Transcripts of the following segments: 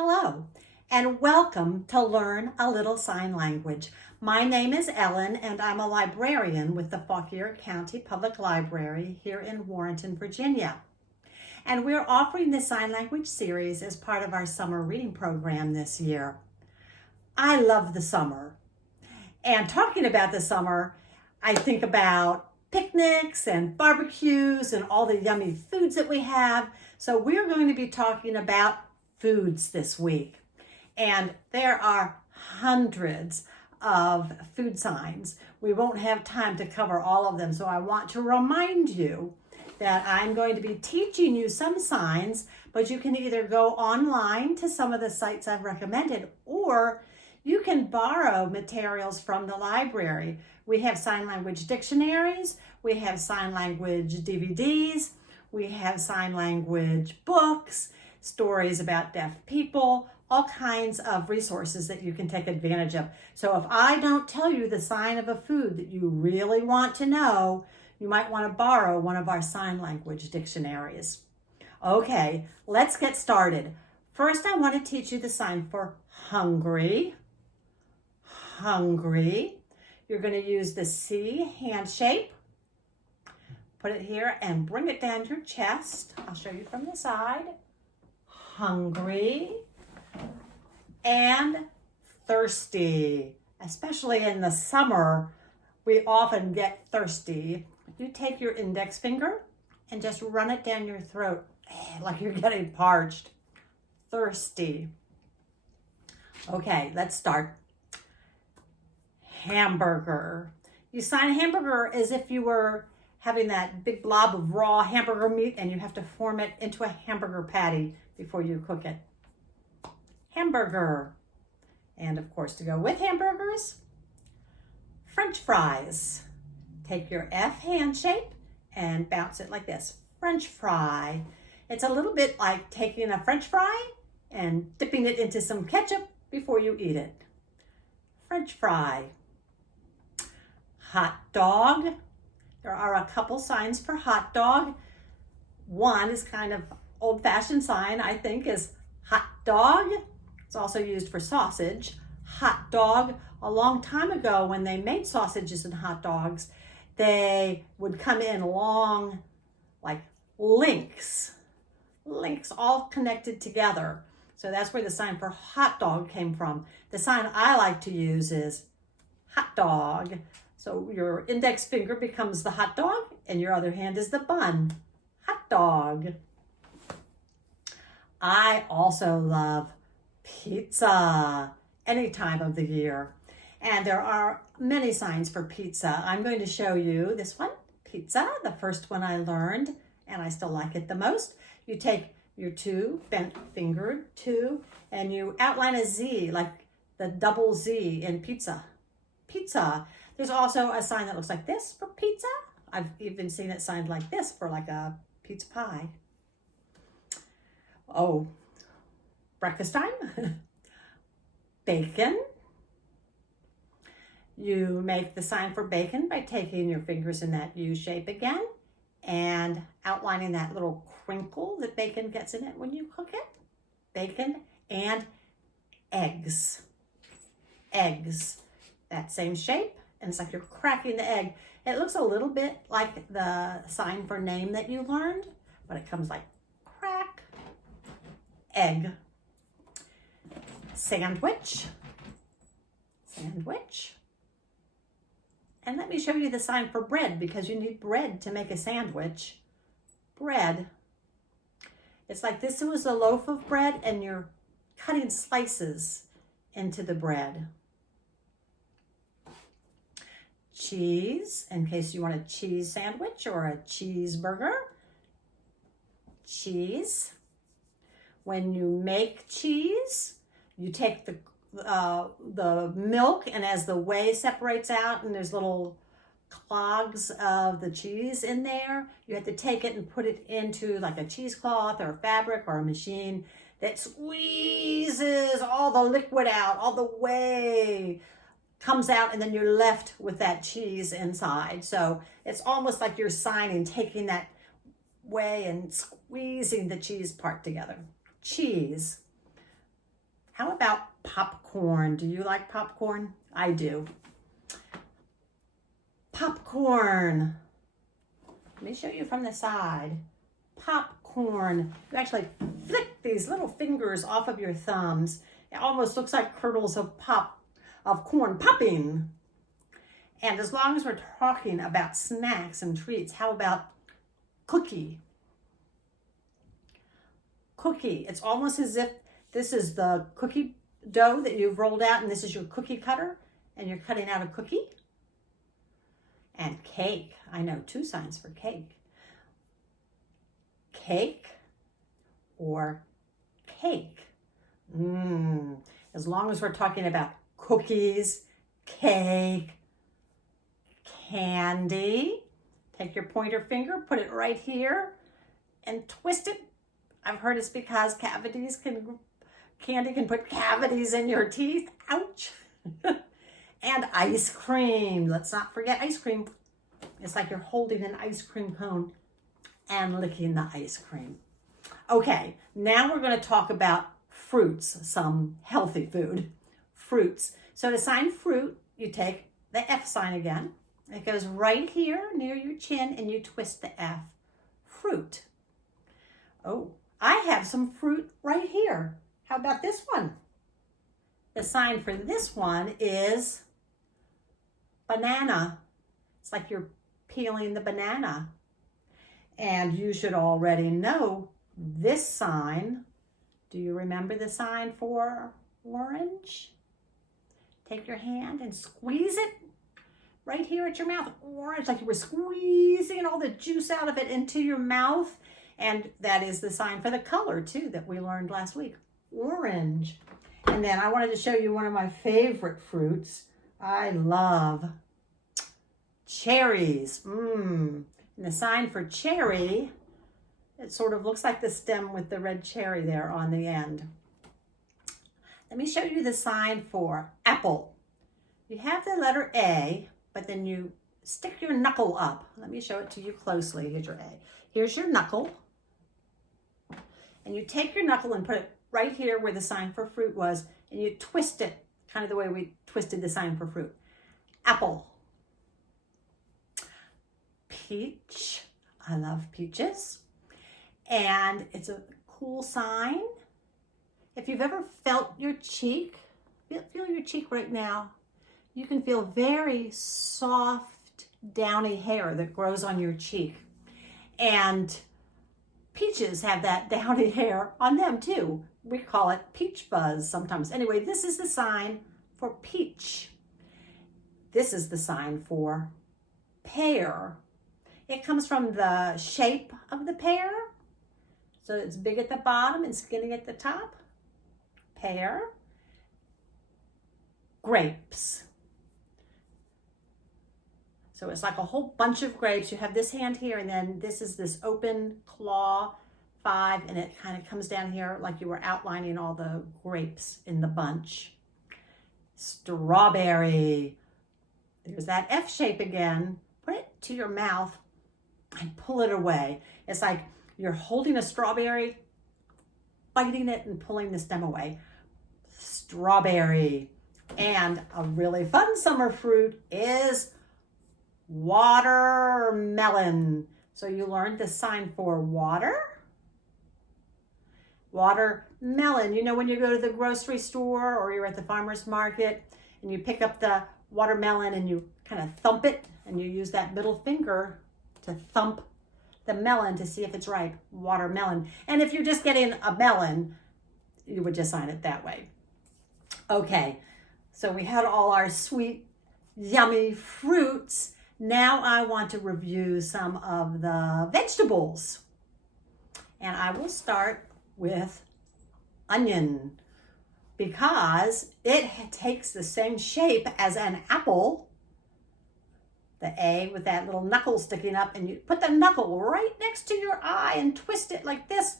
Hello, and welcome to Learn a Little Sign Language. My name is Ellen, and I'm a librarian with the Fauquier County Public Library here in Warrenton, Virginia. And we're offering the Sign Language series as part of our summer reading program this year. I love the summer. And talking about the summer, I think about picnics and barbecues and all the yummy foods that we have. So we're going to be talking about foods this week. And there are hundreds of food signs. We won't have time to cover all of them, so I want to remind you that I'm going to be teaching you some signs, but you can either go online to some of the sites I've recommended, or you can borrow materials from the library. We have sign language dictionaries, we have sign language DVDs, we have sign language books, stories about deaf people, all kinds of resources that you can take advantage of. So if I don't tell you the sign of a food that you really want to know, you might want to borrow one of our sign language dictionaries. Okay, let's get started. First, I want to teach you the sign for hungry. Hungry. You're going to use the C hand shape. Put it here and bring it down your chest. I'll show you from the side. Hungry and thirsty. Especially in the summer, we often get thirsty. You take your index finger and just run it down your throat like you're getting parched. Thirsty. Okay, let's start. Hamburger. You sign hamburger as if you were having that big blob of raw hamburger meat and you have to form it into a hamburger patty before you cook it. Hamburger. And of course, to go with hamburgers, French fries. Take your F hand shape and bounce it like this. French fry. It's a little bit like taking a French fry and dipping it into some ketchup before you eat it. French fry. Hot dog. There are a couple signs for hot dog. One is kind of old-fashioned sign, I think, is hot dog. It's also used for sausage. Hot dog. A long time ago, when they made sausages and hot dogs, they would come in long, like links all connected together. So that's where the sign for hot dog came from. The sign I like to use is hot dog. So your index finger becomes the hot dog and your other hand is the bun. Hot dog. I also love pizza any time of the year. And there are many signs for pizza. I'm going to show you this one, pizza, the first one I learned, and I still like it the most. You take your two, bent fingered two, and you outline a Z, like the double Z in pizza. Pizza. There's also a sign that looks like this for pizza. I've even seen it signed like this for like a pizza pie. Oh, breakfast time. Bacon. You make the sign for bacon by taking your fingers in that U shape again and outlining that little crinkle that bacon gets in it when you cook it. Bacon and eggs. Eggs. That same shape, and it's like you're cracking the egg. It looks a little bit like the sign for name that you learned, but it comes like crack, egg. Sandwich. Sandwich. And let me show you the sign for bread, because you need bread to make a sandwich. Bread. It's like this was a loaf of bread and you're cutting slices into the bread. Cheese, in case you want a cheese sandwich or a cheeseburger. Cheese. When you make cheese, you take the milk, and as the whey separates out and there's little clogs of the cheese in there, you have to take it and put it into like a cheesecloth or a fabric or a machine that squeezes all the liquid out, all the whey comes out, and then you're left with that cheese inside. So it's almost like you're signing, taking that whey and squeezing the cheese part together. Cheese. How about popcorn? Do you like popcorn? I do. Popcorn. Let me show you from the side. Popcorn. You actually flick these little fingers off of your thumbs. It almost looks like kernels of corn popping. And as long as we're talking about snacks and treats, how about cookie? Cookie. It's almost as if this is the cookie dough that you've rolled out and this is your cookie cutter and you're cutting out a cookie. And cake. I know 2 signs for cake. Cake or cake. As long as we're talking about cookies, cake, candy. Take your pointer finger, put it right here and twist it. I've heard it's because candy can put cavities in your teeth. Ouch. And ice cream. Let's not forget ice cream. It's like you're holding an ice cream cone and licking the ice cream. Okay, now we're going to talk about fruits, some healthy food. Fruits. So to sign fruit, you take the F sign again. It goes right here near your chin and you twist the F. Fruit. Oh, I have some fruit right here. How about this one? The sign for this one is banana. It's like you're peeling the banana. And you should already know this sign. Do you remember the sign for orange? Take your hand and squeeze it right here at your mouth. Orange, like you were squeezing all the juice out of it into your mouth. And that is the sign for the color too that we learned last week. Orange. And then I wanted to show you one of my favorite fruits. I love cherries. And the sign for cherry, it sort of looks like the stem with the red cherry there on the end. Let me show you the sign for apple. You have the letter A, but then you stick your knuckle up. Let me show it to you closely. Here's your A. Here's your knuckle. And you take your knuckle and put it right here where the sign for fruit was, and you twist it, kind of the way we twisted the sign for fruit. Apple. Peach. I love peaches. And it's a cool sign. If you've ever felt your cheek, feel your cheek right now. You can feel very soft, downy hair that grows on your cheek. And peaches have that downy hair on them too. We call it peach fuzz sometimes. Anyway, this is the sign for peach. This is the sign for pear. It comes from the shape of the pear. So it's big at the bottom and skinny at the top. Pear. Grapes. So it's like a whole bunch of grapes. You have this hand here, and then this is this open claw 5, and it kind of comes down here like you were outlining all the grapes in the bunch. Strawberry. There's that F shape again. Put it to your mouth and pull it away. It's like you're holding a strawberry, biting it and pulling the stem away. Strawberry. And a really fun summer fruit is watermelon. So you learned the sign for water. Watermelon. You know when you go to the grocery store or you're at the farmer's market and you pick up the watermelon and you kind of thump it and you use that middle finger to thump the melon to see if it's ripe. Watermelon. And if you're just getting a melon, you would just sign it that way. Okay, so we had all our sweet, yummy fruits. Now I want to review some of the vegetables. And I will start with onion because it takes the same shape as an apple. The A with that little knuckle sticking up, and you put the knuckle right next to your eye and twist it like this.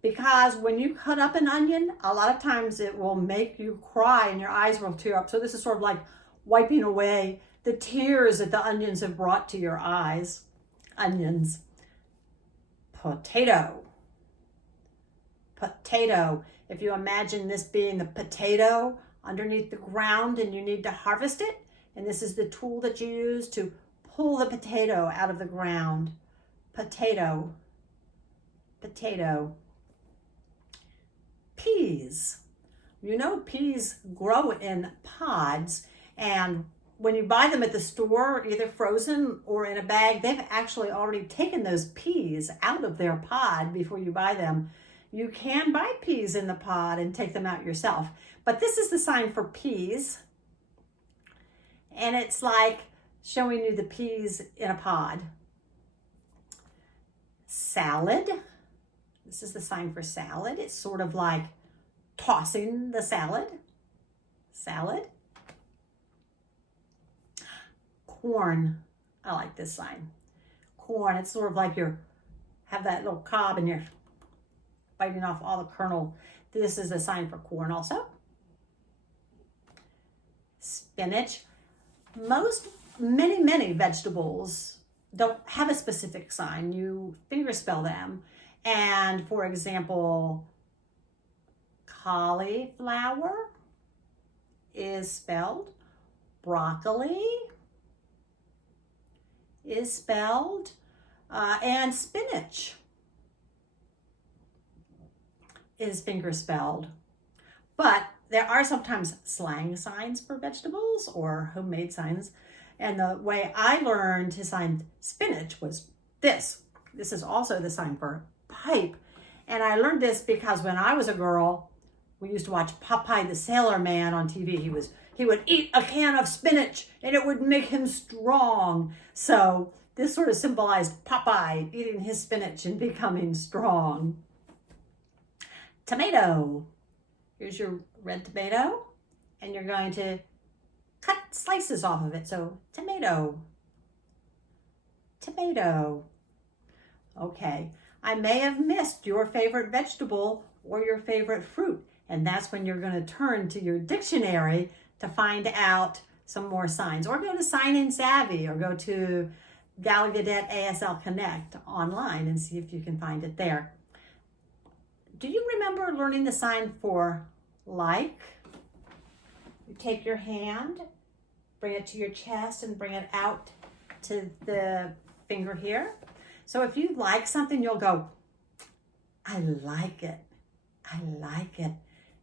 Because when you cut up an onion, a lot of times it will make you cry and your eyes will tear up. So this is sort of like wiping away the tears that the onions have brought to your eyes. Onions. Potato. potato. If you imagine this being the potato underneath the ground and you need to harvest it, and this is the tool that you use to pull the potato out of the ground. Potato, potato. Peas. You know, peas grow in pods, and when you buy them at the store, either frozen or in a bag, they've actually already taken those peas out of their pod before you buy them. You can buy peas in the pod and take them out yourself. But this is the sign for peas. And it's like showing you the peas in a pod. Salad. This is the sign for salad. It's sort of like tossing the salad. Salad. Corn. I like this sign. Corn. It's sort of like you have that little cob and you're biting off all the kernel. This is a sign for corn also. Spinach. Many vegetables don't have a specific sign. You fingerspell them. And for example, cauliflower is spelled. Broccoli is spelled. And spinach is fingerspelled. But there are sometimes slang signs for vegetables or homemade signs. And the way I learned to sign spinach was this. This is also the sign for pipe. And I learned this because when I was a girl, we used to watch Popeye the Sailor Man on TV. He would eat a can of spinach and it would make him strong. So this sort of symbolized Popeye eating his spinach and becoming strong. Tomato. Here's your red tomato, and you're going to cut slices off of it. So tomato, tomato. Okay, I may have missed your favorite vegetable or your favorite fruit, and that's when you're going to turn to your dictionary to find out some more signs, or go to Sign and Savvy, or go to Gallaudet ASL Connect online and see if you can find it there. Do you remember learning the sign for like? You take your hand, bring it to your chest, and bring it out to the finger here. So if you like something, you'll go, I like it. I like it.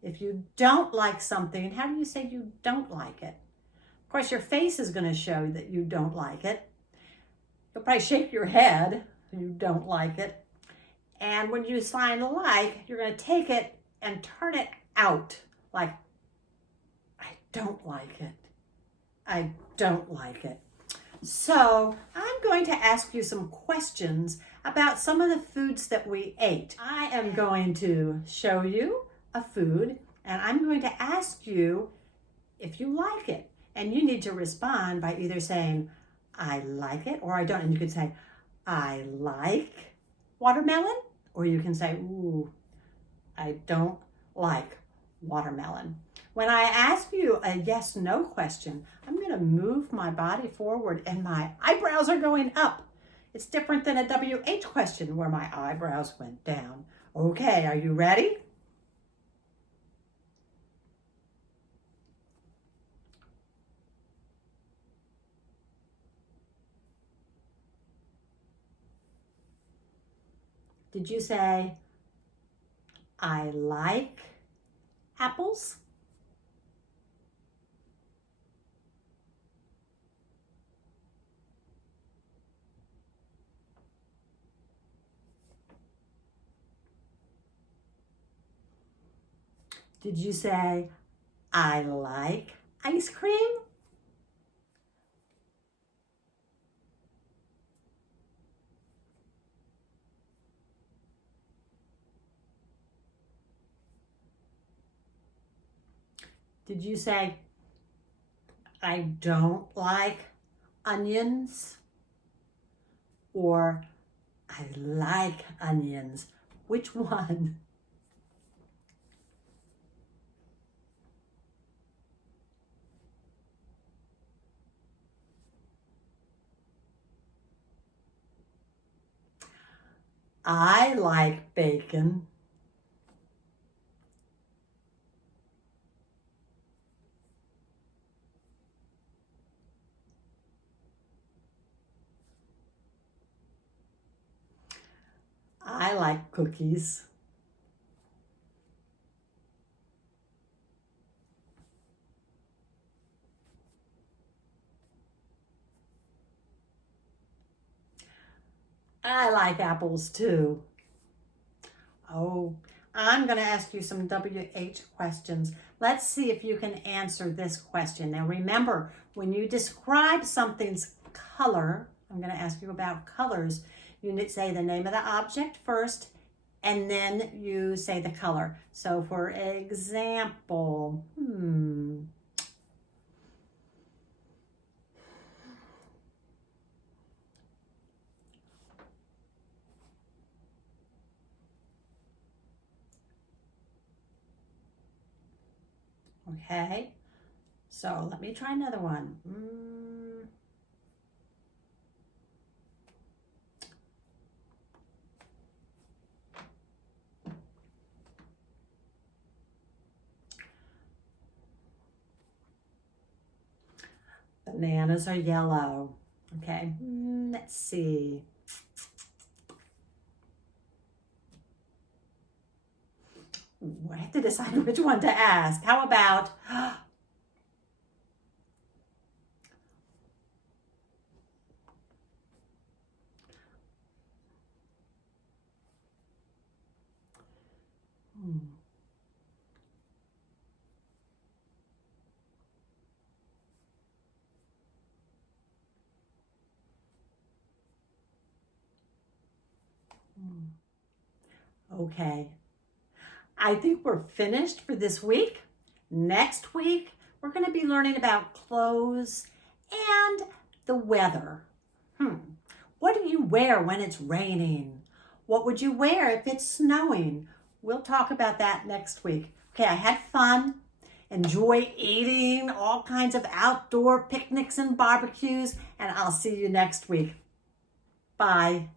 If you don't like something, how do you say you don't like it? Of course, your face is going to show that you don't like it. You'll probably shake your head if you don't like it. And when you sign like, you're going to take it and turn it out like, I don't like it. I don't like it. So I'm going to ask you some questions about some of the foods that we ate. I am going to show you a food and I'm going to ask you if you like it. And you need to respond by either saying, I like it, or I don't. And you could say, I like watermelon, or you can say, ooh, I don't like watermelon. When I ask you a yes/no question, I'm going to move my body forward and my eyebrows are going up. It's different than a WH question where my eyebrows went down. Okay, are you ready? Did you say, I like apples? Did you say, I like ice cream? Did you say, I don't like onions? Or, I like onions? Which one? I like bacon. I like cookies. I like apples too. Oh, I'm going to ask you some WH questions. Let's see if you can answer this question. Now remember, when you describe something's color, I'm going to ask you about colors. You need to say the name of the object first, and then you say the color. So for example, okay. So let me try another one. Bananas are yellow. Okay, let's see. I have to decide which one to ask. How about okay. I think we're finished for this week. Next week, we're going to be learning about clothes and the weather. What do you wear when it's raining? What would you wear if it's snowing? We'll talk about that next week. Okay, I had fun. Enjoy eating all kinds of outdoor picnics and barbecues, and I'll see you next week. Bye.